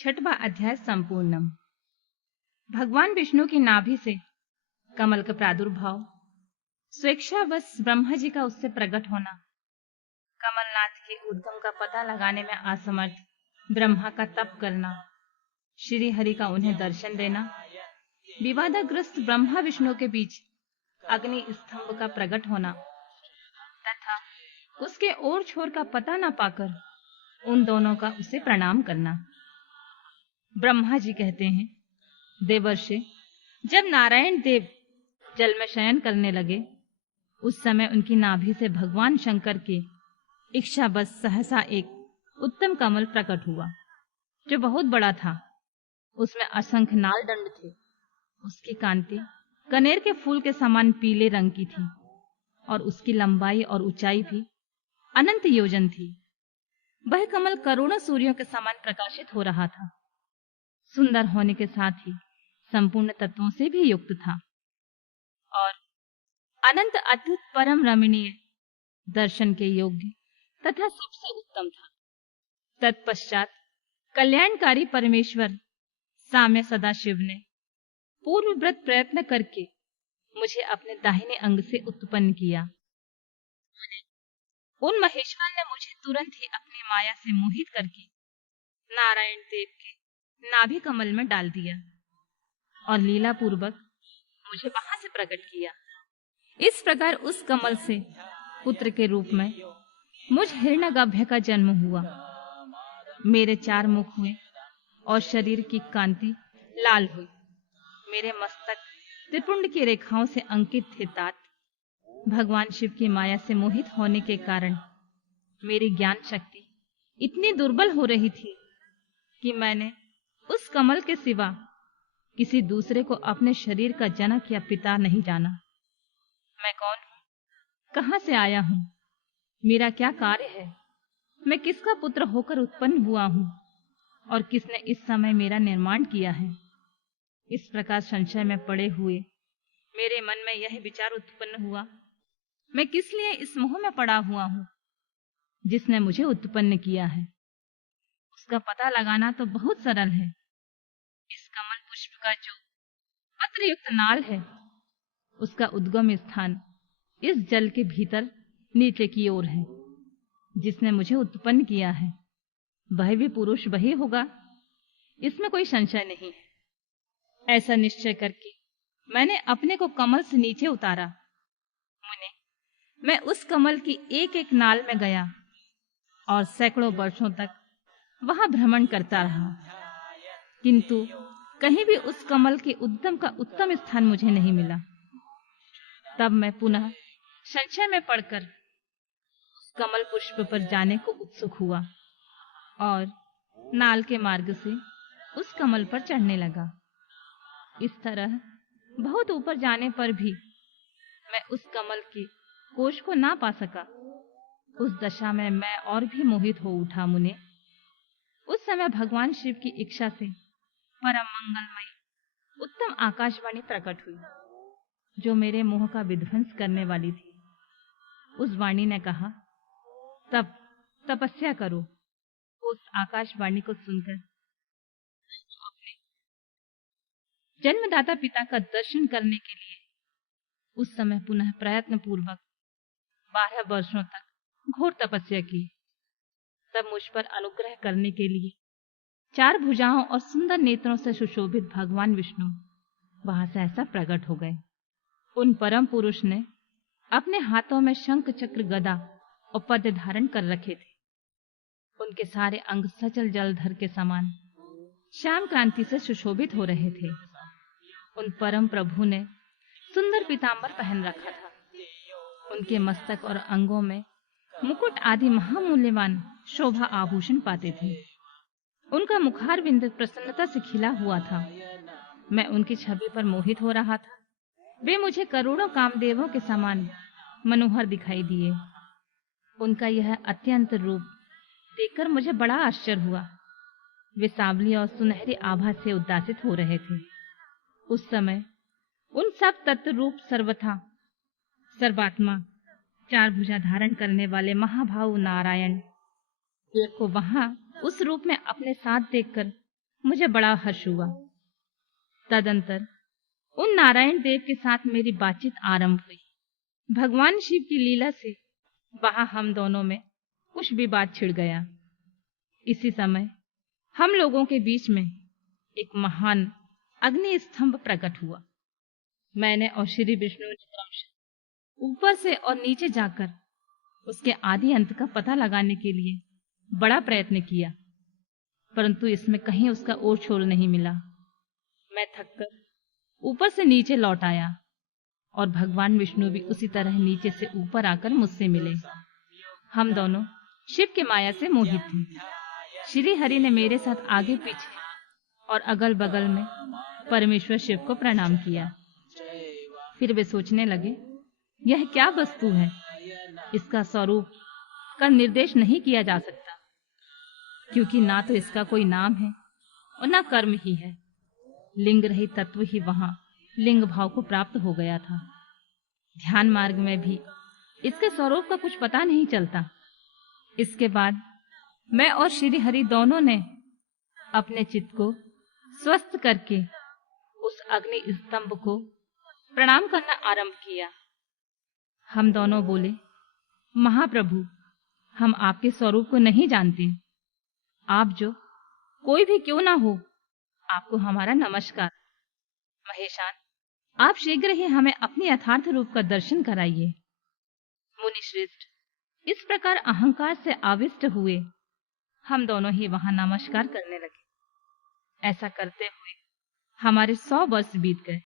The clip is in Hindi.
छठवां अध्याय संपूर्णम। भगवान विष्णु की नाभि से कमल का प्रादुर्भाव, स्वेच्छावश ब्रह्मा जी का उससे प्रकट होना, कमलनाथ के उद्गम का पता लगाने में असमर्थ ब्रह्मा का तप करना, श्री हरि का उन्हें दर्शन देना, विवादग्रस्त ब्रह्मा विष्णु के बीच अग्नि स्तंभ का प्रकट होना तथा उसके ओर छोर का पता न पाकर उन दोनों का उसे प्रणाम करना। ब्रह्मा जी कहते हैं, देवर्षि, जब नारायण देव जल में शयन करने लगे उस समय उनकी नाभि से भगवान शंकर के इच्छावश सहसा एक उत्तम कमल प्रकट हुआ, जो बहुत बड़ा था। उसमें असंख्य नाल दंड थे। उसकी कांति कनेर के फूल के समान पीले रंग की थी और उसकी लंबाई और ऊंचाई भी अनंत योजन थी। वह कमल करोड़ों सूर्यों के समान प्रकाशित हो रहा था। सुंदर होने के साथ ही संपूर्ण तत्वों से भी युक्त था और अनंत अद्भुत परम रमणीय, दर्शन के योग्य तथा सबसे उत्तम था। तत्पश्चात कल्याणकारी परमेश्वर साम्य सदाशिव ने पूर्वव्रत प्रयत्न करके मुझे अपने दाहिने अंग से उत्पन्न किया। उन महेश्वर ने मुझे तुरंत ही अपनी माया से मोहित करके नारायण देव के नाभि कमल में डाल दिया और लीला पूर्वक मुझे वहां से प्रकट किया। इस प्रकार उस कमल से पुत्र के रूप में मुझ हिरण्यगर्भ का जन्म हुआ। मेरे 4 मुख हुए और शरीर की कांति लाल हुई। मेरे मस्तक त्रिपुंड की रेखाओं से अंकित थे। तात भगवान शिव की माया से मोहित होने के कारण मेरी ज्ञान शक्ति इतनी दुर्बल हो रही थी कि मैंने उस कमल के सिवा किसी दूसरे को अपने शरीर का जनक या पिता नहीं जाना। मैं कौन हूं, कहां से आया हूं, मेरा क्या कार्य है, मैं किसका पुत्र होकर उत्पन्न हुआ हूं और किसने इस समय मेरा निर्माण किया है। इस प्रकार संशय में पड़े हुए मेरे मन में यह विचार उत्पन्न हुआ, मैं किस लिए इस मोह में पड़ा हुआ हूं जिसने मुझे उत्पन्न किया है। उसका पता लगाना तो बहुत सरल है। इस कमल पुष्प का जो पत्रयुक्त नाल है, उसका उद्गम स्थान इस जल के भीतर नीचे की ओर है। जिसने मुझे उत्पन्न किया है वह भी पुरुष वही होगा, इसमें कोई संशय नहीं है। ऐसा निश्चय करके मैंने अपने को कमल से नीचे उतारा। मुने, मैं उस कमल की एक एक नाल में गया और सैकड़ों वर्षों तक वहां भ्रमण करता रहा, किंतु कहीं भी उस कमल के उद्गम का उत्तम स्थान मुझे नहीं मिला। तब मैं पुनः संशय में पड़कर उस कमल पुष्प पर जाने को उत्सुक हुआ और नाल के मार्ग से उस कमल पर चढ़ने लगा। इस तरह बहुत ऊपर जाने पर भी मैं उस कमल के कोश को ना पा सका। उस दशा में मैं और भी मोहित हो उठा। मुने, उस समय भगवान शिव की इच्छा से परम मंगलमयी उत्तम आकाशवाणी प्रकट हुई, जो मेरे मोह का विध्वंस करने वाली थी। उस वाणी ने कहा, तब तपस्या करो। उस आकाशवाणी को सुनकर अपने जन्मदाता पिता का दर्शन करने के लिए उस समय पुनः प्रयत्न पूर्वक 12 वर्षों तक घोर तपस्या की। तब मुझ पर अनुग्रह करने के लिए 4 भुजाओं और सुंदर नेत्रों से सुशोभित भगवान विष्णु वहां से ऐसा प्रकट हो गए। उन परम पुरुष ने अपने हाथों में शंख, चक्र, गदा और पद्म धारण कर रखे थे। उनके सारे अंग सचल जलधर के समान श्याम क्रांति से सुशोभित हो रहे थे। उन परम प्रभु ने सुंदर पीतांबर पहन रखा था। उनके मस्तक और अंगों में मुकुट आदि महामूल्यवान शोभा आभूषण पाते थे। उनका मुखारविंद प्रसन्नता से खिला हुआ था। मैं उनकी छवि पर मोहित हो रहा था। वे मुझे करोड़ों कामदेवों के समान मनोहर दिखाई दिए। उनका यह अत्यंत रूप देखकर मुझे बड़ा आश्चर्य हुआ। वे सांवली और सुनहरी आभा से उद्दासित हो रहे थे। उस समय उन सब तत्व रूप सर्वथा सर्वात्मा 4 भुजा धारण करने वाले महाभाव नारायण को वहां उस रूप में अपने साथ देखकर मुझे बड़ा हर्ष हुआ। तदंतर उन नारायण देव के साथ मेरी बातचीत आरंभ हुई। भगवान शिव की लीला से वहां हम दोनों में कुछ विवाद छिड़ गया। इसी समय हम लोगों के बीच में एक महान अग्नि स्तंभ प्रकट हुआ। मैंने और श्री विष्णु ने क्रमशः ऊपर से और नीचे जाकर उसके आदि अंत का पता लगाने के लिए बड़ा प्रयत्न किया, परंतु इसमें कहीं उसका ओर छोर नहीं मिला। मैं थककर ऊपर से नीचे लौट आया और भगवान विष्णु भी उसी तरह नीचे से ऊपर आकर मुझसे मिले। हम दोनों शिव की माया से मोहित थे। श्री हरि ने मेरे साथ आगे पीछे और अगल बगल में परमेश्वर शिव को प्रणाम किया। फिर वे सोचने लगे, यह क्या वस्तु है? इसका स्वरूप का निर्देश नहीं किया जा सकता, क्योंकि ना तो इसका कोई नाम है और ना कर्म ही है। लिंग रहित तत्व ही वहां लिंग भाव को प्राप्त हो गया था। ध्यान मार्ग में भी इसके स्वरूप का कुछ पता नहीं चलता। इसके बाद मैं और श्री हरि दोनों ने अपने चित्त को स्वस्थ करके उस अग्नि स्तंभ को प्रणाम करना आरंभ किया। हम दोनों बोले, महाप्रभु, हम आपके स्वरूप को नहीं जानते। आप जो कोई भी क्यों ना हो, आपको हमारा नमस्कार। महेशान, आप शीघ्र ही हमें अपने यथार्थ रूप का दर्शन कराइए। मुनि श्रेष्ठ इस प्रकार अहंकार से आविष्ट हुए। हम दोनों ही वहां नमस्कार करने लगे। ऐसा करते हुए हमारे 100 वर्ष बीत गए।